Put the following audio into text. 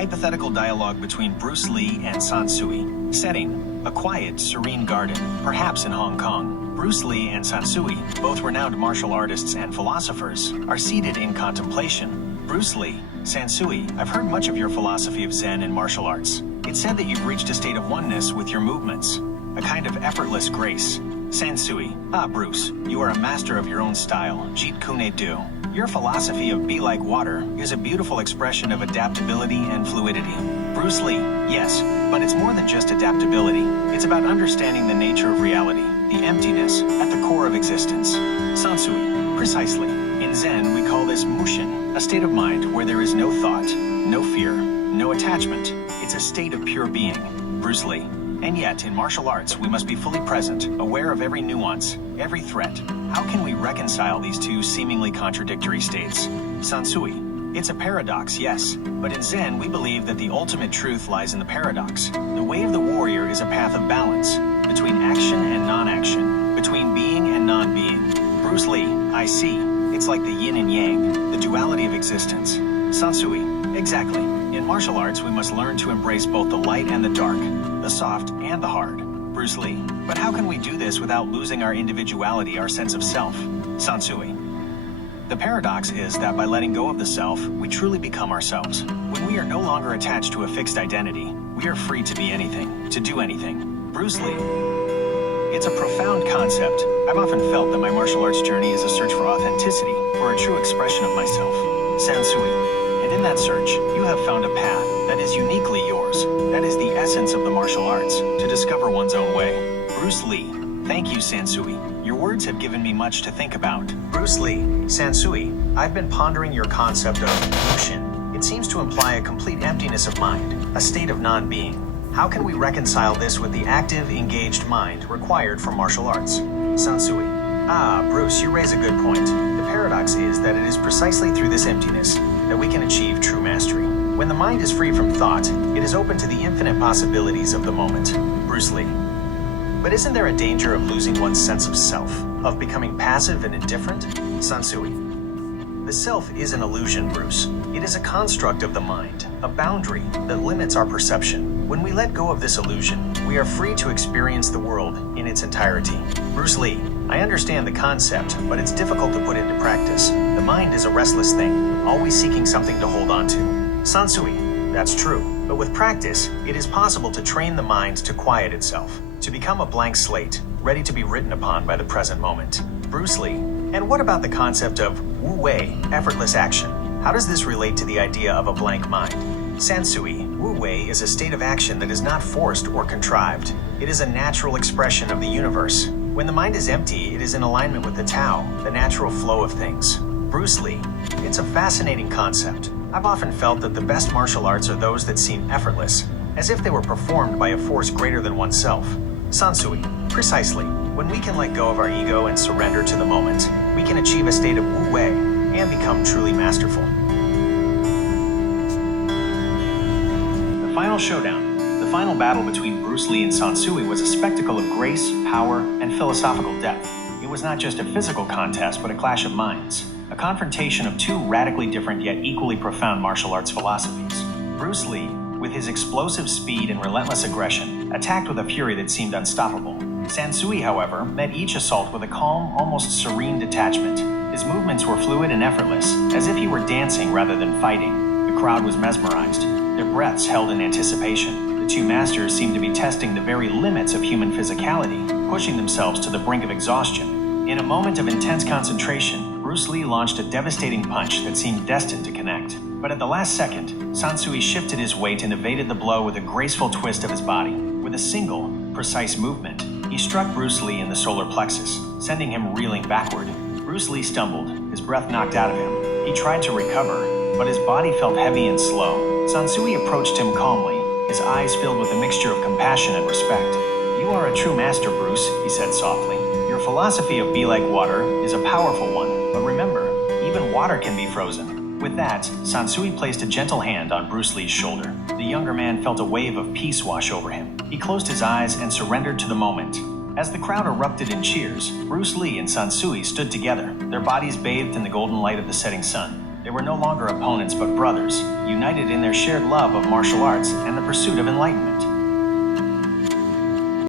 hypothetical dialogue between Bruce Lee and Sansui. Setting: a quiet, serene garden, perhaps in Hong Kong. Bruce Lee and Sansui, both renowned martial artists and philosophers, are seated in contemplation. Bruce Lee: Sansui, I've heard much of your philosophy of Zen and martial arts. It's said that you've reached a state of oneness with your movements, a kind of effortless grace. Sansui: Bruce, you are a master of your own style, Jeet Kune Do. Your philosophy of be like water is a beautiful expression of adaptability and fluidity. Bruce Lee: yes, but it's more than just adaptability. It's about understanding the nature of reality, the emptiness at the core of existence. Sansui: precisely. In Zen, we call this mushin, a state of mind where there is no thought, no fear, no attachment. It's a state of pure being. Bruce Lee: and yet, in martial arts, we must be fully present, aware of every nuance, every threat. How can we reconcile these two seemingly contradictory states? Sansui: it's a paradox, yes, but in Zen, we believe that the ultimate truth lies in the paradox. The way of the warrior is a path of balance, between action and non-action, between being and non-being. Bruce Lee: I see. It's like the yin and yang, the duality of existence. Sansui: exactly. In martial arts, we must learn to embrace both the light and the dark, the soft and the hard. Bruce Lee: but how can we do this without losing our individuality, our sense of self? Sansui: the paradox is that by letting go of the self, we truly become ourselves. When we are no longer attached to a fixed identity, we are free to be anything, to do anything. Bruce Lee: it's a profound concept. I've often felt that my martial arts journey is a search for authenticity, for a true expression of myself. Sansui: and in that search, you have found a path that is uniquely yours. That is the essence of the martial arts, to discover one's own way. Bruce Lee: thank you, Sansui. Your words have given me much to think about. Bruce Lee: Sansui, I've been pondering your concept of mushin. It seems to imply a complete emptiness of mind, a state of non-being. How can we reconcile this with the active, engaged mind required for martial arts? Sansui: Bruce, you raise a good point. The paradox is that it is precisely through this emptiness that we can achieve true mastery. When the mind is free from thought, it is open to the infinite possibilities of the moment. Bruce Lee: but isn't there a danger of losing one's sense of self, of becoming passive and indifferent? Sansui: the self is an illusion, Bruce. It is a construct of the mind, a boundary that limits our perception. When we let go of this illusion, we are free to experience the world in its entirety. Bruce Lee: I understand the concept, but it's difficult to put into practice. The mind is a restless thing, always seeking something to hold on to. Sansui: that's true, but with practice, it is possible to train the mind to quiet itself, to become a blank slate, ready to be written upon by the present moment. Bruce Lee: and what about the concept of wu wei, effortless action? How does this relate to the idea of a blank mind? Sansui: wu wei is a state of action that is not forced or contrived. It is a natural expression of the universe. When the mind is empty, it is in alignment with the Tao, the natural flow of things. Bruce Lee: it's a fascinating concept. I've often felt that the best martial arts are those that seem effortless, as if they were performed by a force greater than oneself. Sansui: precisely. When we can let go of our ego and surrender to the moment, we can achieve a state of wu wei and become truly masterful. The final showdown, the final battle between Bruce Lee and Sansui, was a spectacle of grace, power, and philosophical depth. It was not just a physical contest, but a clash of minds, a confrontation of two radically different yet equally profound martial arts philosophies. Bruce Lee, with his explosive speed and relentless aggression, attacked with a fury that seemed unstoppable. Sansui, however, met each assault with a calm, almost serene detachment. His movements were fluid and effortless, as if he were dancing rather than fighting. The crowd was mesmerized, their breaths held in anticipation. The two masters seemed to be testing the very limits of human physicality, pushing themselves to the brink of exhaustion. In a moment of intense concentration, Bruce Lee launched a devastating punch that seemed destined to connect. But at the last second, Sansui shifted his weight and evaded the blow with a graceful twist of his body. With a single, precise movement, he struck Bruce Lee in the solar plexus, sending him reeling backward. Bruce Lee stumbled, his breath knocked out of him. He tried to recover, but his body felt heavy and slow. Sansui approached him calmly, his eyes filled with a mixture of compassion and respect. "You are a true master, Bruce," he said softly. "Your philosophy of be like water is a powerful one, but remember, even water can be frozen." With that, Sansui placed a gentle hand on Bruce Lee's shoulder. The younger man felt a wave of peace wash over him. He closed his eyes and surrendered to the moment. As the crowd erupted in cheers, Bruce Lee and Sansui stood together, their bodies bathed in the golden light of the setting sun. They were no longer opponents but brothers, united in their shared love of martial arts and the pursuit of enlightenment.